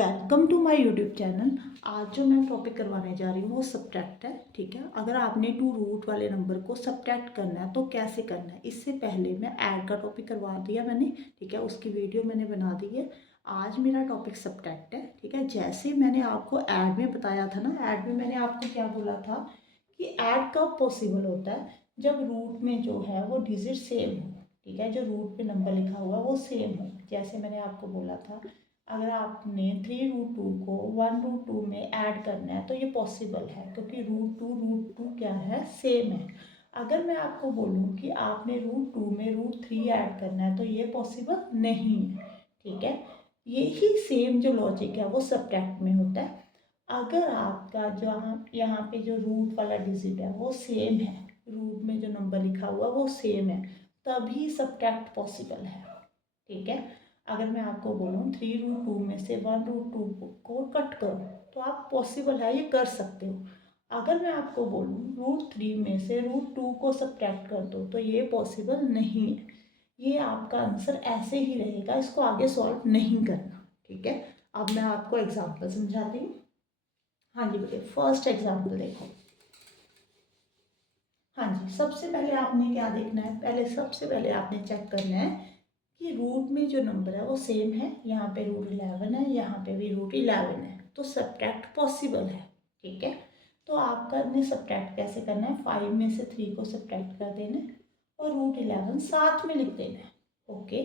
Welcome to my YouTube channel. आज जो मैं टॉपिक करवाने जा रही हूँ वो सब्ट्रैक्ट है। ठीक है, अगर आपने टू रूट वाले नंबर को सब्ट्रैक्ट करना है तो कैसे करना है, इससे पहले मैं ऐड का टॉपिक करवा दिया मैंने। ठीक है, उसकी वीडियो मैंने बना दी है। आज मेरा टॉपिक सब्ट्रैक्ट है। ठीक है, जैसे मैंने आपको ऐड में बताया था ना, ऐड में मैंने आपको क्या बोला था कि ऐड कब पॉसिबल होता है, जब रूट में जो है वो डिजिट सेम हो। ठीक है, जो रूट पे नंबर लिखा हुआ है वो सेम हो। जैसे मैंने आपको बोला था, अगर आपने 3√2 को 1√2 में ऐड करना है तो ये पॉसिबल है, क्योंकि √2 क्या है, सेम है। अगर मैं आपको बोलूँ कि आपने √2 में √3 ऐड करना है तो ये पॉसिबल नहीं है। ठीक है, यही सेम जो लॉजिक है वो सब्ट्रैक्ट में होता है। अगर आपका जहाँ यहाँ पे जो रूट वाला डिजिट है वो सेम है, रूट में जो नंबर लिखा हुआ वो सेम है, तभी सब्ट्रैक्ट पॉसिबल है। ठीक है, अगर मैं आपको बोलूँ 3√2 में से 1√2 को कट करो तो आप पॉसिबल है ये कर सकते हो। अगर मैं आपको बोलूँ √3 में से √2 को सब्ट्रैक्ट कर दो तो ये पॉसिबल नहीं है। ये आपका आंसर ऐसे ही रहेगा, इसको आगे सॉल्व नहीं करना। ठीक है, अब मैं आपको एग्जाम्पल समझाती हूँ। हाँ जी बेटे, फर्स्ट एग्जाम्पल देखो। हाँ जी, सबसे पहले आपने क्या देखना है, सबसे पहले आपने चेक करना है कि रूट में जो नंबर है वो सेम है। यहाँ पे √11 है, यहाँ पे भी √11 है, तो सब्ट्रैक्ट पॉसिबल है। ठीक है, तो आपका ने सब्ट्रैक्ट कैसे करना है, 5 में से 3 को सब्ट्रैक्ट कर देना है और √11 साथ में लिख देना है। ओके,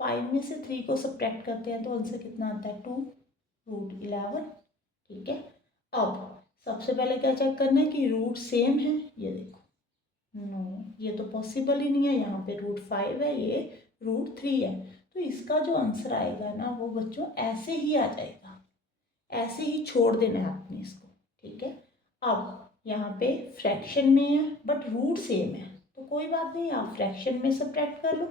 5 में से 3 को सब्ट्रैक्ट करते हैं तो आंसर कितना आता है, 2√11। ठीक है, अब सबसे पहले क्या चेक करना है कि रूट सेम है। ये देखो, नो, ये तो पॉसिबल ही नहीं है। यहाँ पे √5 है, ये √3 है, तो इसका जो आंसर आएगा ना वो बच्चों ऐसे ही आ जाएगा, ऐसे ही छोड़ देना है आपने इसको। ठीक है, अब यहाँ पे फ्रैक्शन में है बट रूट सेम है, तो कोई बात नहीं, आप फ्रैक्शन में सब्ट्रैक्ट कर लो।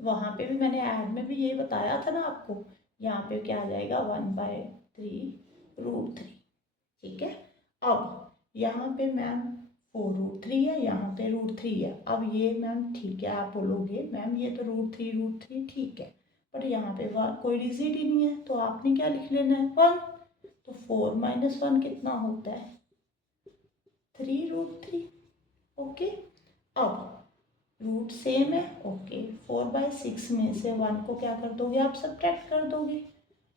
वहाँ पे भी मैंने ऐड में भी यही बताया था ना आपको, यहाँ पे क्या आ जाएगा, 1/3√3। ठीक है, अब यहाँ पे मैम 4√3 है, यहाँ पे √3 है। अब ये मैम ठीक है, आप बोलोगे मैम ये तो √3 ठीक है, बट यहाँ पे कोई डिजिट ही नहीं है, तो आपने क्या लिख लेना है, 1। तो 4 - 1 कितना होता है, 3√3। ओके, अब रूट सेम है। ओके, 4/6 में से 1 को क्या कर दोगे, आप सब्ट्रैक्ट कर दोगे।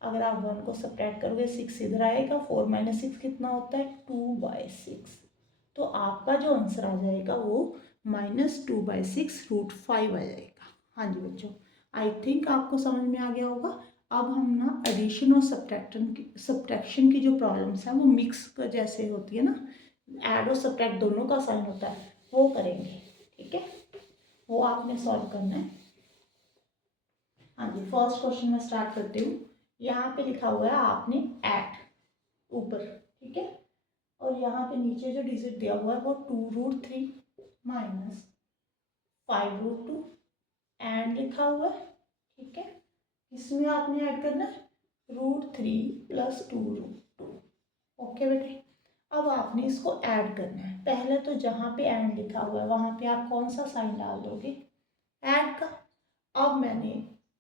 अगर आप 1 को सब्ट्रैक्ट करोगे 6 इधर आएगा, 4 - 6 कितना होता है, 2/6। तो आपका जो आंसर आ जाएगा वो -2/6√5 आ जाएगा। हाँ जी बच्चों, आई थिंक आपको समझ में आ गया होगा। अब हम ना एडिशन और सब्ट्रैक्शन की जो प्रॉब्लम्स हैं वो मिक्स जैसे होती है ना, ऐड और सब्ट्रैक्ट दोनों का साइन होता है, वो करेंगे। ठीक है, वो आपने सॉल्व करना है। हाँ जी, फर्स्ट क्वेश्चन में स्टार्ट करती हूँ। यहाँ पे लिखा हुआ है आपने ऐड ऊपर, ठीक है, और यहाँ पे नीचे जो डिजिट दिया हुआ है वो 2√3 माइनस 5√2 एंड लिखा हुआ है। ठीक है, इसमें आपने ऐड करना है √3 + 2√2। ओके बेटे, अब आपने इसको ऐड करना है। पहले तो जहाँ पे एंड लिखा हुआ है वहाँ पे आप कौन सा साइन डाल दोगे, ऐड का। अब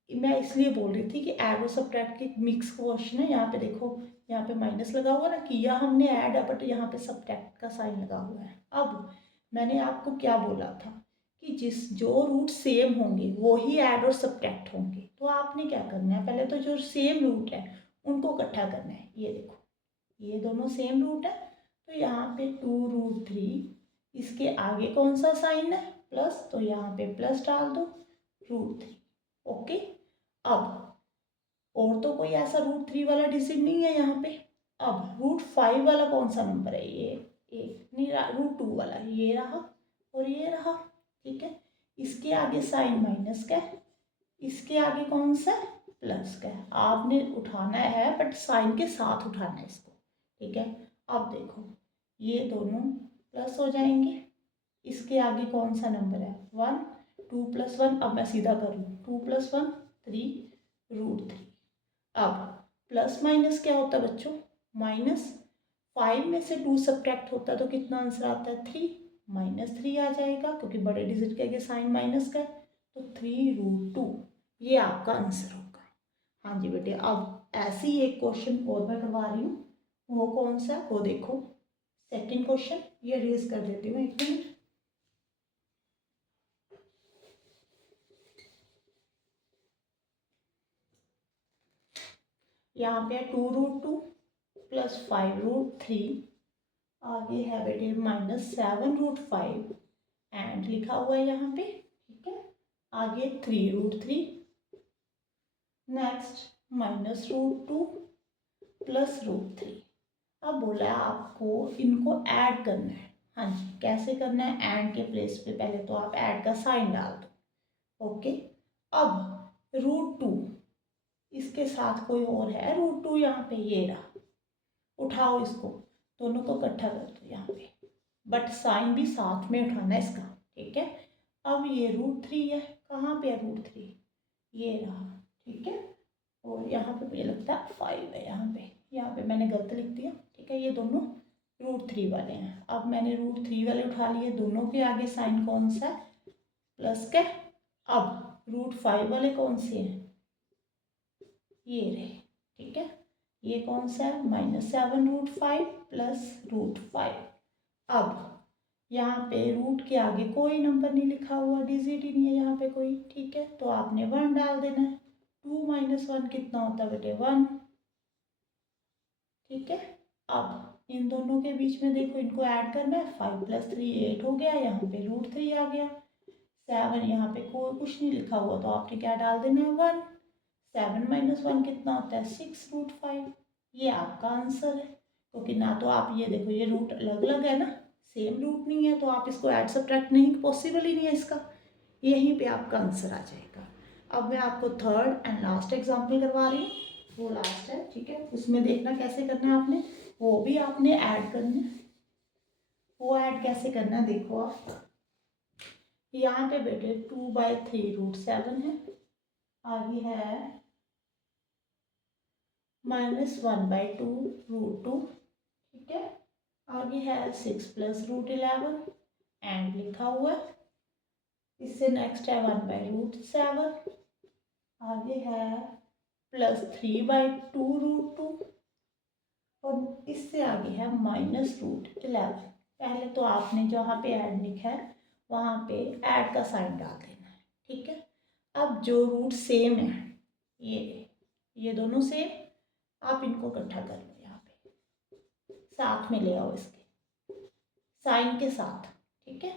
मैं इसलिए बोल रही थी कि ऐड और सब्ट्रैक्ट की मिक्स क्वेश्चन है। यहाँ पे देखो, यहाँ पे माइनस लगा हुआ ना, किया हमने ऐड है बट यहाँ पे सब्ट्रैक्ट का साइन लगा हुआ है। अब मैंने आपको क्या बोला था कि जो रूट सेम होंगे वो ही ऐड और सब्ट्रैक्ट होंगे। तो आपने क्या करना है, पहले तो जो सेम रूट है उनको इकट्ठा करना है। ये देखो, ये दोनों सेम रूट है, तो यहाँ पे 2√3, इसके आगे कौन सा साइन है, प्लस, तो यहाँ पे प्लस डाल दो, √3। ओके, अब और तो कोई ऐसा √3 वाला डिजिट नहीं है यहाँ पे। अब √5 वाला कौन सा नंबर है, ये एक नहीं, √2 वाला ये रहा और ये रहा। ठीक है, इसके आगे साइन माइनस का है, इसके आगे कौन सा है, प्लस का है। आपने उठाना है बट साइन के साथ उठाना है इसको। ठीक है, अब देखो ये दोनों प्लस हो जाएंगे, इसके आगे कौन सा नंबर है, 1, 2 + 1। अब मैं सीधा कर लूँ, 2 + 1 3√3। अब प्लस माइनस क्या होता है बच्चों, माइनस। 5 में से 2 सब्ट्रैक्ट होता है तो कितना आंसर आता है, 3, -3 आ जाएगा, क्योंकि बड़े डिजिट के आगे साइन माइनस का है, तो 3√2 ये आपका आंसर होगा। हाँ जी बेटे, अब ऐसे ही एक क्वेश्चन और मैं करवा रही हूँ, वो कौन सा है वो देखो। सेकंड क्वेश्चन ये रेज कर देती हूँ, 1 मिनट। यहाँ पे है 2√2 + 5√3, आगे है बेटे -7√5 एंड लिखा हुआ है यहाँ पे, ठीक है। आगे 3√3, नेक्स्ट -√2 + √3। अब बोला है आपको इनको ऐड करना है। हाँ जी, कैसे करना है? ऐड के प्लेस पे पहले तो आप ऐड का साइन डाल दो, ओके। अब √2 इसके साथ कोई और है, √2 यहाँ पे ये रहा, उठाओ इसको, दोनों को इकट्ठा कर दो यहाँ पे, बट साइन भी साथ में उठाना है इसका, ठीक है। अब ये √3 है, कहाँ पे है √3? ये रहा, ठीक है। और यहाँ पे मुझे लगता है 5 है, यहाँ पे मैंने गलत लिख दिया, ठीक है। ये दोनों √3 वाले हैं। अब मैंने √3 वाले उठा लिए, दोनों के आगे साइन कौन सा है? प्लस के। अब √5 वाले कौन से हैं? ये रहे, ठीक है। ये कौन सा है? -7√5 + √5। अब यहाँ पे रूट के आगे कोई नंबर नहीं लिखा हुआ, डिजिट ही नहीं है यहाँ पे कोई, ठीक है। तो आपने 1 डाल देना है। 2 - 1 कितना होता है बेटे? 1, ठीक है। अब इन दोनों के बीच में देखो, इनको ऐड करना है। 5 + 3 8 हो गया, यहाँ पे √3 आ गया। 7 यहाँ पे कोई कुछ नहीं लिखा हुआ, तो आपने क्या डाल देना है? 1। 7 - 1 कितना होता है? 6√5। ये आपका आंसर है, क्योंकि ना तो आप ये देखो, ये रूट अलग अलग है ना, सेम रूट नहीं है, तो आप इसको ऐड सब्ट्रैक्ट नहीं, पॉसिबल ही नहीं है इसका। यहीं पे आपका आंसर आ जाएगा। अब मैं आपको थर्ड एंड लास्ट एग्जाम्पल करवा रही हूँ, वो लास्ट है, ठीक है। उसमें देखना कैसे करना है आपने, वो भी आपने ऐड करना है। वो ऐड कैसे करना है देखो आप, यहाँ पे बेटे 2/3√7 है, आगे है -1/2√2, ठीक है। आगे है 6 + √11 एंड लिखा हुआ है। इससे नेक्स्ट है 1/√7, आगे है +3/2√2 और इससे आगे है -√11। पहले तो आपने जहाँ पे ऐड लिखा है वहाँ पे ऐड का साइन डाल देना है, ठीक है। अब जो रूट सेम है, ये दोनों सेम, आप इनको इकट्ठा कर लो, यहाँ पे साथ में ले आओ इसके साइन के साथ, ठीक है।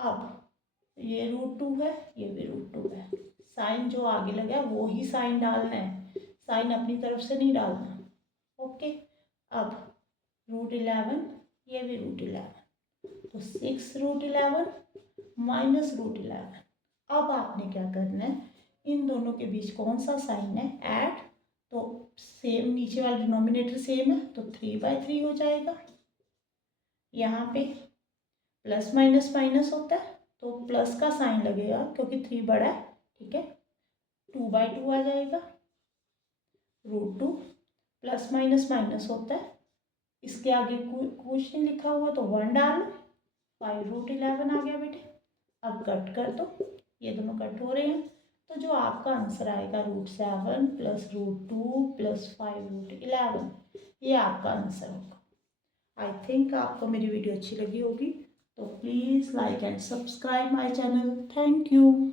अब ये √2 है, ये भी √2 है, साइन जो आगे लगा है वो ही साइन डालना है, साइन अपनी तरफ से नहीं डालना, ओके। अब √11, ये भी √11, तो 6√11 - √11। अब आपने क्या करना है, इन दोनों के बीच कौन सा साइन है? ऐड, तो सेम नीचे वाला डिनोमिनेटर सेम है, तो 3/3 हो जाएगा। यहाँ पे प्लस माइनस माइनस होता है, तो प्लस का साइन लगेगा क्योंकि 3 बड़ा है, ठीक है। 2/2 आ जाएगा। √2 प्लस माइनस माइनस होता है, इसके आगे कुछ नहीं लिखा हुआ, तो 1 डालो। 5√11 आ गया बेटे। अब कट कर दो, ये दोनों कट हो रहे हैं, तो जो आपका आंसर आएगा √7 + √2 + 5√11, ये आपका आंसर होगा। आई थिंक आपको मेरी वीडियो अच्छी लगी होगी, तो please like and subscribe my channel. Thank you.